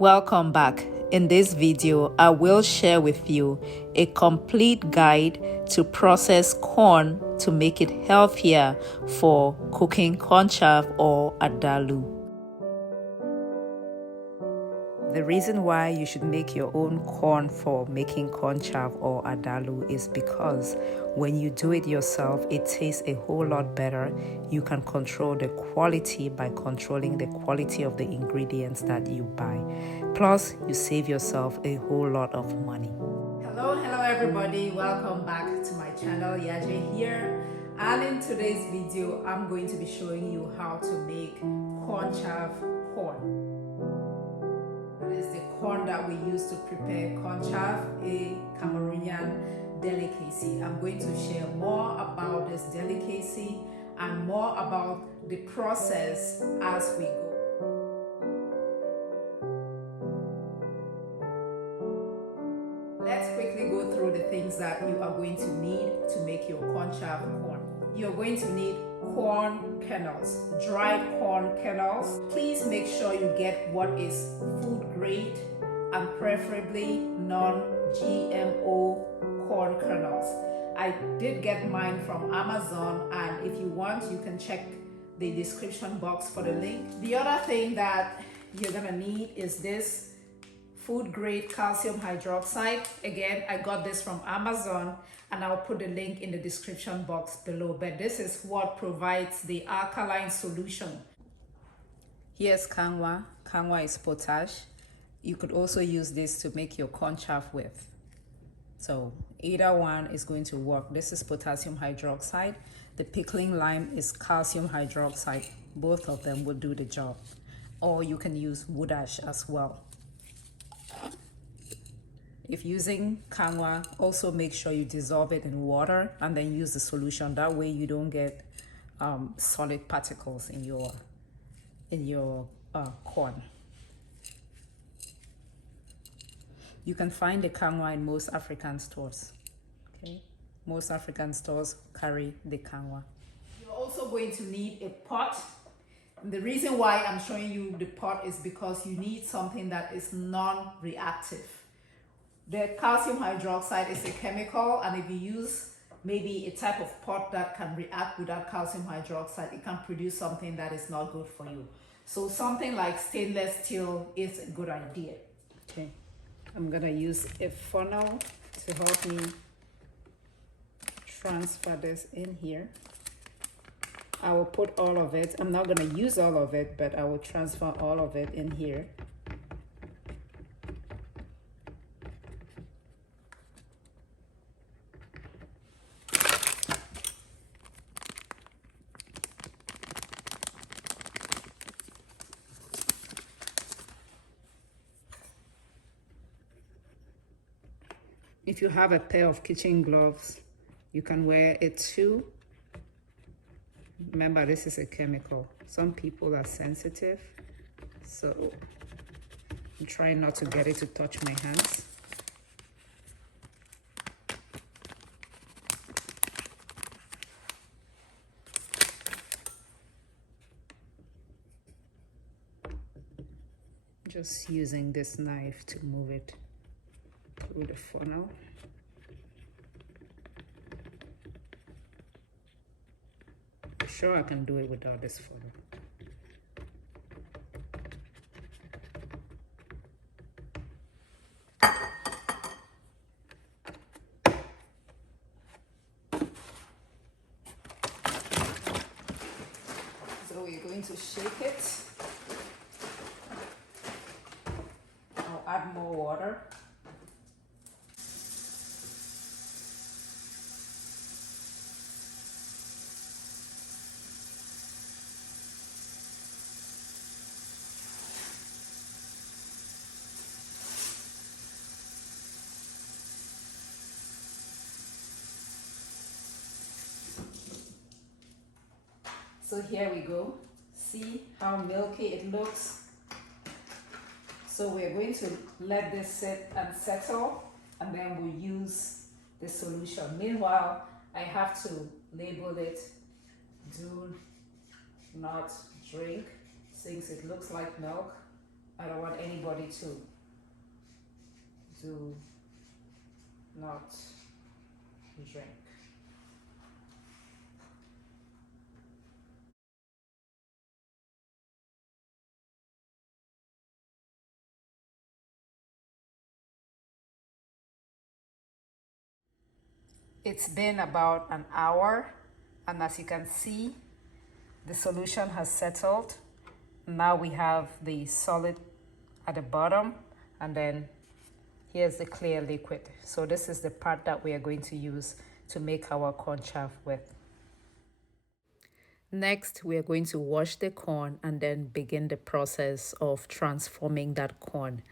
Welcome back. In this video, I will share with you a complete guide to process corn to make it healthier for cooking cornchaff or adalu. The reason why you should make your own corn for making cornchaff or adalu is because when you do it yourself, it tastes a whole lot better. You can control the quality by controlling the quality of the ingredients that you buy. Plus, you save yourself a whole lot of money. Hello everybody. Welcome back to my channel. YAJE here. And in today's video, I'm going to be showing you how to make cornchaff corn. Is the corn that we use to prepare cornchaff, a Cameroonian delicacy. I'm going to share more about this delicacy and more about the process as we go. Let's quickly go through the things that you are going to need to make your cornchaff corn. You're going to need corn kernels, dried corn kernels. Please make sure you get what is food grade and preferably non-GMO corn kernels. I did get mine from Amazon, and if you want, you can check the description box for the link. The other thing that you're gonna need is this food grade calcium hydroxide. Again, I got this from Amazon, and I'll put the link in the description box below. But this is what provides the alkaline solution. Here's Kangwa. Kangwa is potash. You could also use this to make your cornchaff with. So either one is going to work. This is potassium hydroxide. The pickling lime is calcium hydroxide. Both of them will do the job. Or you can use wood ash as well. If using kangwa, also make sure you dissolve it in water and then use the solution. That way you don't get solid particles in your corn. You can find the kangwa in most African stores. Okay, most African stores carry the kangwa. You're also going to need a pot. The reason why I'm showing you the pot is because you need something that is non-reactive. The calcium hydroxide is a chemical, and if you use maybe a type of pot that can react with that calcium hydroxide, it can produce something that is not good for you. So something like stainless steel is a good idea. Okay, I'm gonna use a funnel to help me transfer this in here. I will put all of it. I'm not gonna use all of it, but I will transfer all of it in here. If you have a pair of kitchen gloves, you can wear it too. Remember, this is a chemical. Some people are sensitive, so I'm trying not to get it to touch my hands. Just using this knife to move it through the funnel. I'm sure I can do it without this funnel. So we're going to shake it. I'll add more water. So here we go. See how milky it looks? So we're going to let this sit and settle, and then we'll use the solution. Meanwhile, I have to label it "Do not drink," since it looks like milk. I don't want anybody to do not drink. It's been about an hour, and as you can see, the solution has settled. Now we have the solid at the bottom, and then here's the clear liquid. So this is the part that we are going to use to make our corn chaff with. Next, we are going to wash the corn and then begin the process of transforming that corn.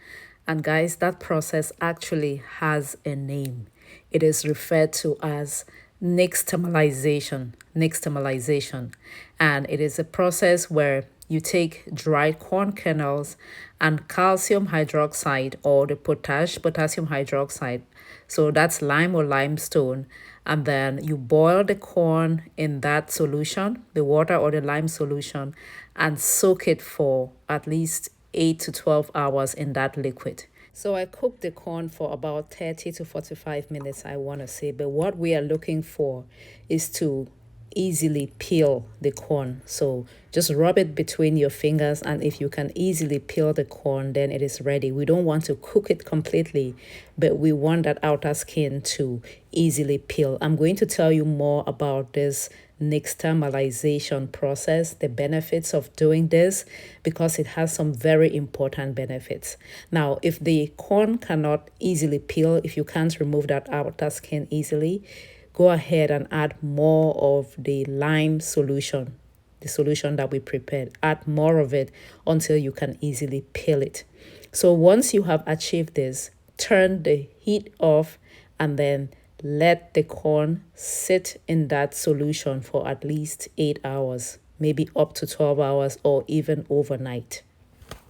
And guys, that process actually has a name. It is referred to as nixtamalization. Nixtamalization. And it is a process where you take dried corn kernels and calcium hydroxide or the potassium hydroxide. So that's lime or limestone. And then you boil the corn in that solution, the water or the lime solution, and soak it for at least 8 to 12 hours in that liquid. So I cooked the corn for about 30 to 45 minutes, I want to say. But what we are looking for is to easily peel the corn. So just rub it between your fingers, and if you can easily peel the corn, then it is ready. We don't want to cook it completely, but we want that outer skin to easily peel. I'm going to tell you more about this nixtamalization process, the benefits of doing this, because it has some very important benefits. Now, if the corn cannot easily peel, if you can't remove that outer skin easily, go ahead and add more of the lime solution, the solution that we prepared. Add more of it until you can easily peel it. So once you have achieved this, turn the heat off and then let the corn sit in that solution for at least 8 hours, maybe up to 12 hours or even overnight.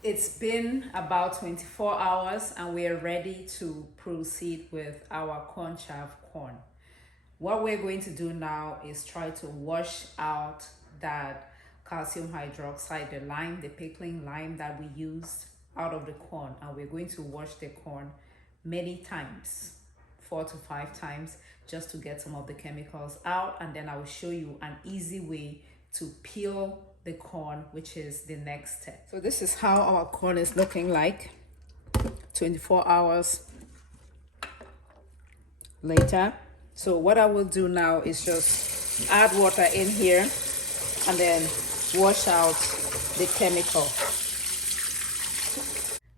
It's been about 24 hours and we're ready to proceed with our Cornchaff corn. What we're going to do now is try to wash out that calcium hydroxide, the lime, the pickling lime that we used out of the corn. And we're going to wash the corn many times, 4 to 5 times, just to get some of the chemicals out. And then I will show you an easy way to peel the corn, which is the next step. So this is how our corn is looking like 24 hours later. So what I will do now is just add water in here and then wash out the chemical.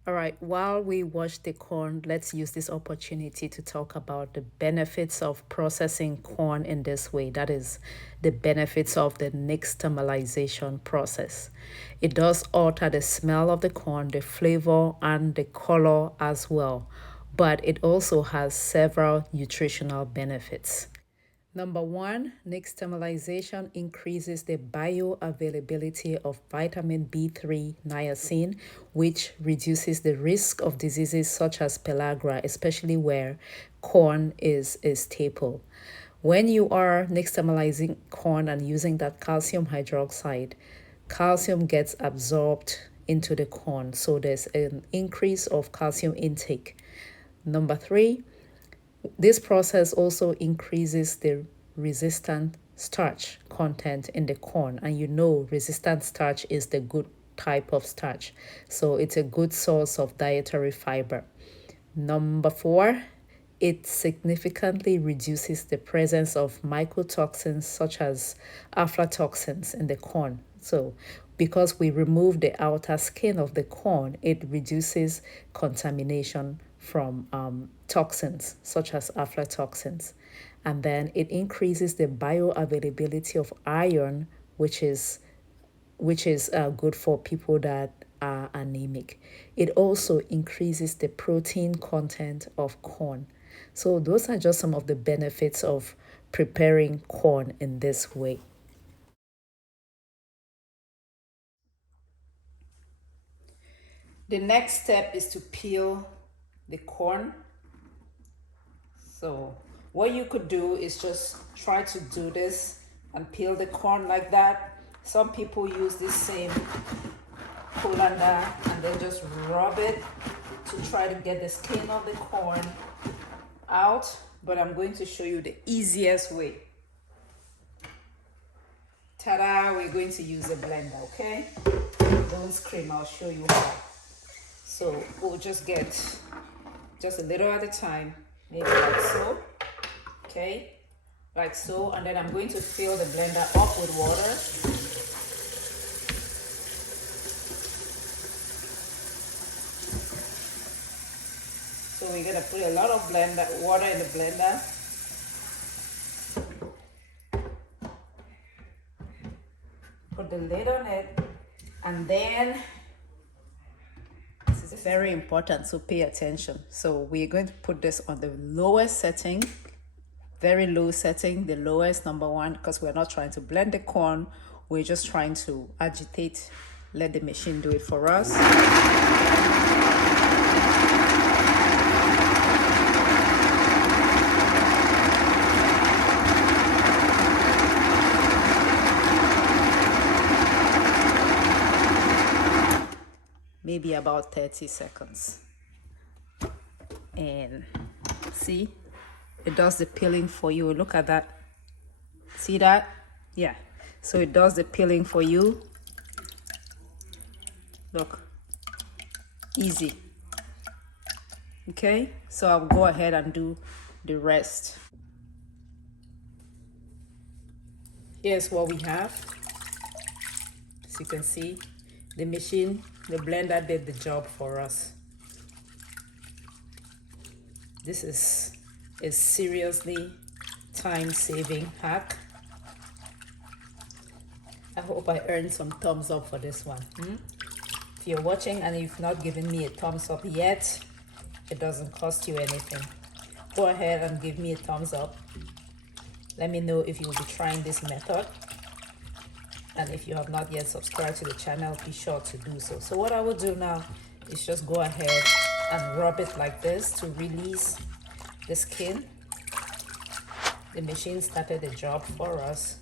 All right, while we wash the corn, let's use this opportunity to talk about the benefits of processing corn in this way. That is the benefits of the nixtamalization process. It does alter the smell of the corn, the flavor, and the color as well. But it also has several nutritional benefits. Number one, nixtamalization increases the bioavailability of vitamin B3 niacin, which reduces the risk of diseases such as pellagra, especially where corn is a staple. When you are nixtamalizing corn and using that calcium hydroxide, calcium gets absorbed into the corn, so there's an increase of calcium intake. Number three, this process also increases the resistant starch content in the corn. And you know, resistant starch is the good type of starch. So it's a good source of dietary fiber. Number four, it significantly reduces the presence of mycotoxins such as aflatoxins in the corn. So because we remove the outer skin of the corn, it reduces contamination from toxins such as aflatoxins. And then it increases the bioavailability of iron, which is good for people that are anemic. It also increases the protein content of corn. So those are just some of the benefits of preparing corn in this way. The next step is to peel the corn. So what you could do is just try to do this and peel the corn like that. Some people use this same colander and then just rub it to try to get the skin of the corn out. But I'm going to show you the easiest way. Ta-da! We're going to use a blender, okay? Don't scream, I'll show you how. So we'll just get just a little at a time, maybe like so, okay? Like so, and then I'm going to fill the blender up with water. So we're gonna put a lot of water in the blender. Put the lid on it, and then this is very important, so pay attention. So we're going to put this on the lowest setting, very low setting, the lowest, number one, because we're not trying to blend the corn, we're just trying to agitate, let the machine do it for us. Maybe about 30 seconds. And see, it does the peeling for you. Look at that. See that? Yeah. So it does the peeling for you. Look. Easy. Okay, so I'll go ahead and do the rest. Here's what we have. As you can see, the machine, the blender did the job for us. This is a seriously time-saving hack. I hope I earned some thumbs up for this one. If you're watching and you've not given me a thumbs up yet, it doesn't cost you anything. Go ahead and give me a thumbs up. Let me know if you'll be trying this method. And if you have not yet subscribed to the channel, be sure to do so. So what I will do now is just go ahead and rub it like this to release the skin. The machine started the job for us.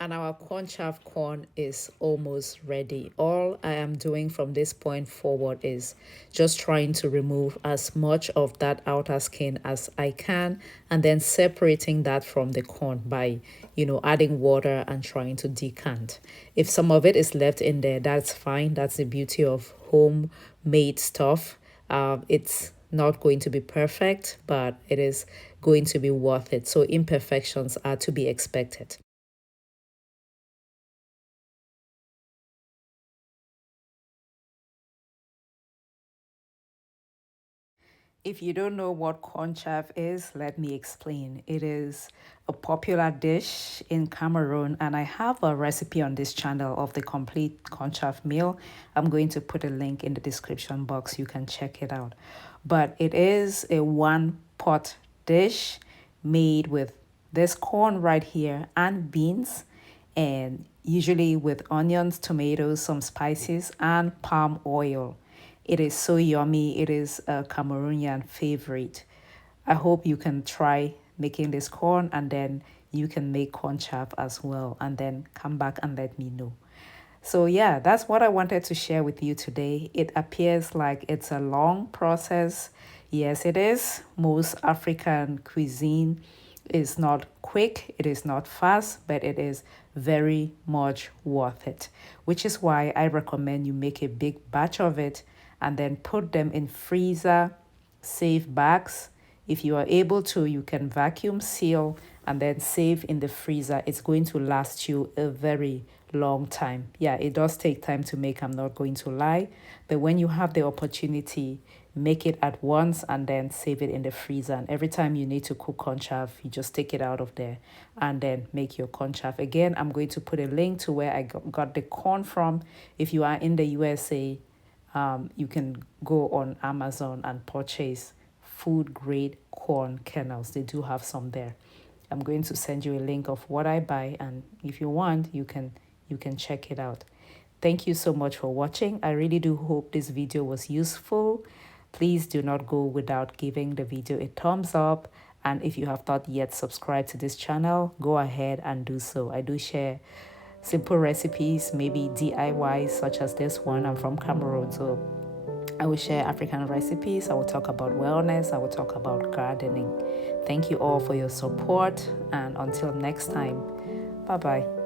And our Cornchaff corn is almost ready. All I am doing from this point forward is just trying to remove as much of that outer skin as I can, and then separating that from the corn by, adding water and trying to decant. If some of it is left in there, that's fine. That's the beauty of homemade stuff. It's not going to be perfect, but it is going to be worth it. So imperfections are to be expected. If you don't know what cornchaff is, let me explain. It is a popular dish in Cameroon, and I have a recipe on this channel of the complete cornchaff meal. I'm going to put a link in the description box. You can check it out. But it is a one-pot dish made with this corn right here and beans, and usually with onions, tomatoes, some spices, and palm oil. It is so yummy. It is a Cameroonian favorite. I hope you can try making this corn, and then you can make cornchaff as well, and then come back and let me know. So yeah, that's what I wanted to share with you today. It appears like it's a long process. Yes, it is. Most African cuisine is not quick, it is not fast, but it is very much worth it, which is why I recommend you make a big batch of it and then put them in freezer safe bags. If you are able to, you can vacuum seal and then save in the freezer. It's going to last you a very long time. Yeah, it does take time to make, I'm not going to lie, but when you have the opportunity, make it at once and then save it in the freezer. And every time you need to cook cornchaff, you just take it out of there and then make your cornchaff. Again, I'm going to put a link to where I got the corn from. If you are in the USA, you can go on Amazon and purchase food grade corn kernels. They do have some there. I'm going to send you a link of what I buy, and if you want, you can check it out. Thank you so much for watching. I really do hope this video was useful. Please do not go without giving the video a thumbs up And if you have not yet subscribed to this channel, go ahead and do so. I do share simple recipes, maybe DIYs such as this one. I'm from Cameroon, so I will share African recipes. I will talk about wellness. I will talk about gardening. Thank you all for your support, and until next time, bye-bye.